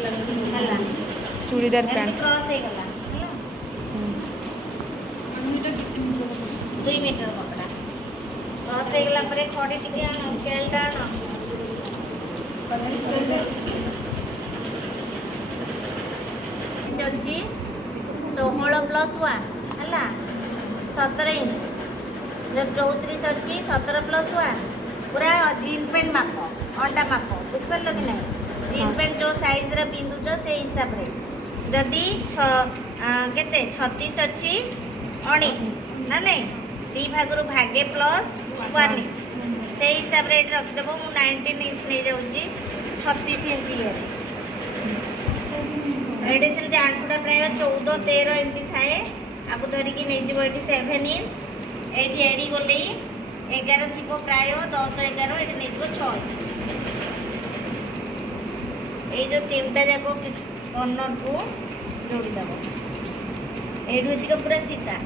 ହେଲା चूड़ीदार ଏମିତି pant cross ହେଇଗଲା ହେଲା 2 ମିଟର କପଡ଼ା କ୍ରସ୍ ହେଇଗଲା ପରେ ଖଡ଼ି ଟିକେ ଆଣ ସ୍କେଲ୍ଟା ଆଣ ଅଛି 16 + 1 ହେଲା 17 ଇଞ୍ଚ जो 34 ଅଛି 17 + 1 पूरा जीन पेंट माप अंडा माप बुझिपार कि ना जीन पेंट जो साइज रे पिंधुच से हिसाब रे जदि केते 36 अछि 19 ना नहीं दी भागरु भागे प्लस 1 इंच से हिसाब रे रख देबो मु 19 इंच ले जाउची 36 इंच ये एडे सेमती आंठुडा प्राय 14 13 एमती थाए आगु धरिकी नै जिवो एठी 7 इंच एठी एडी गोले 11 थी प्राय 10 11 ये नहीं 6 इंच ये जो तीनटा जाक कर्नर को जोड़ीदेव ये पूरा सीधा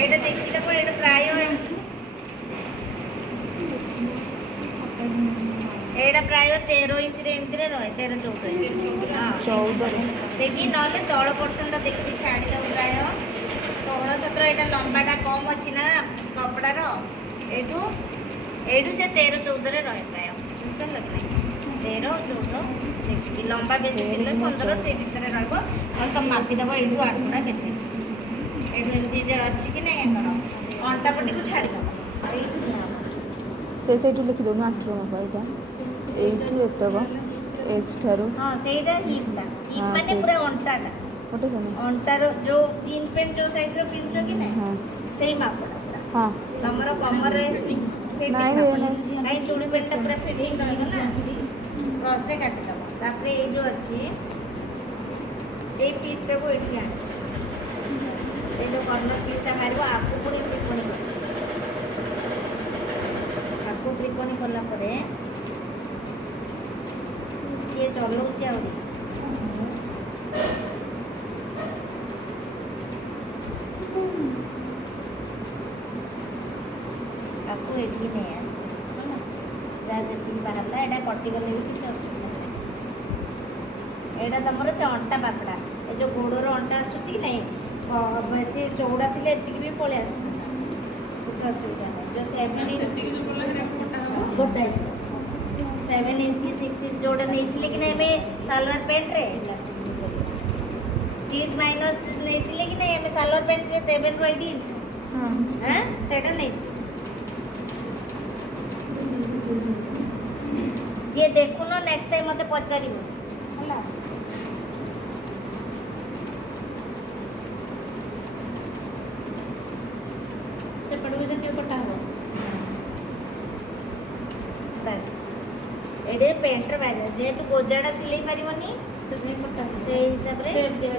এইটা দেখি দেখো এটা প্রায় এইটা প্রায় 13 ইঞ্চ রে এমতি রে রয় 13 14 দেখি নলে তଳ পোর্শনটা দেখি ছাড়ি দাও প্রায় 16 17 এটা লম্বাটা কম ଅଛି না কপড়ার এইটু এইটু সে 13 14 রে রয় প্রায় বুঝতে লাগলে 13 14 দেখি লম্বা বেশি দিলে 15 সে ভিতরে রহব আর তো মাপি দেব এইটু আড়ুটা কেতে আছে এইটু এমতি যে আছে কি নাই এঙ্গর অন্টা পটিকু ছাড়ি দেব এইটু से सेठू लिखि दो आठर माप एटा एठू एतक एच ठारो हां सेटा हिपटा हिप माने पूरा अंटाटा ओटे सने अंटार जो जीन पेंट जो साइज रो पिंचो कि नहीं हां सेही मापटा पूरा हां तमरो कमर रे फिटिंग नहीं चूड़ी पेंट पूरा फिटिंग रहलो ना क्रॉस रे काट दबो तापरे ए जो अछि ए पीस टा को एठी आन ए जो कॉर्नर पीस टा मारबो आपको पूरी त्रिकोणी कर आपको त्रिकोणी करला परे ये चलौची आउरी आपको एठी नहीं आस जहाँ जी बाहर एटा कटिगले भी किसी असुविधा एटा तुम से अंटा पापड़ा ये जो गोड़र अंटा आसूसी कि नहीं बेसी चौड़ा थी भी पलि आस कुछ असुविधा नहीं जो 7 इंच गोटा 7 इंच की 6 इंच जोड़ा नहीं थी कि नहीं मैं सालवार पेंट रे सीट माइनस नहीं थी कि नहीं मैं सालवार पेंट रे 7 ରୁ 8 इंच हां सेटा नहीं ये देखो ना नेक्स्ट टाइम मते पचारिबो होला से पड़ो जे कटा हो बस एडे पेंटर बारे जेहेतु गोजाड़ा सिलाई पारिबनी से हिसाब रे सेट दिया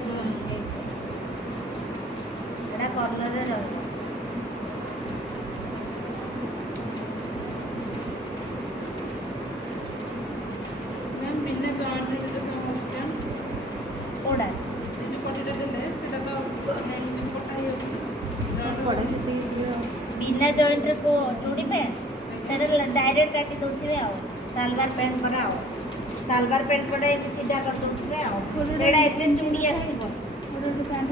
एडा कॉर्नर रे रहबो ओडा बिना जॉइंट रे को चूड़ी पेंट सेटा डायरेक्ट काटी दोथिबे आ सालवार पेंट पर आ सालवार पेंट पर सीधा कर दोथिबे आ सेटा एते चूड़ी आसीबो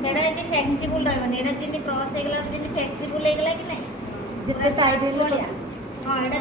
सेटा एते फ्लेक्सिबल रहबनी एटा जिनि क्रॉस हे गेला जिनि फ्लेक्सिबल हे गेला कि नै जिते साइड हे हां एटा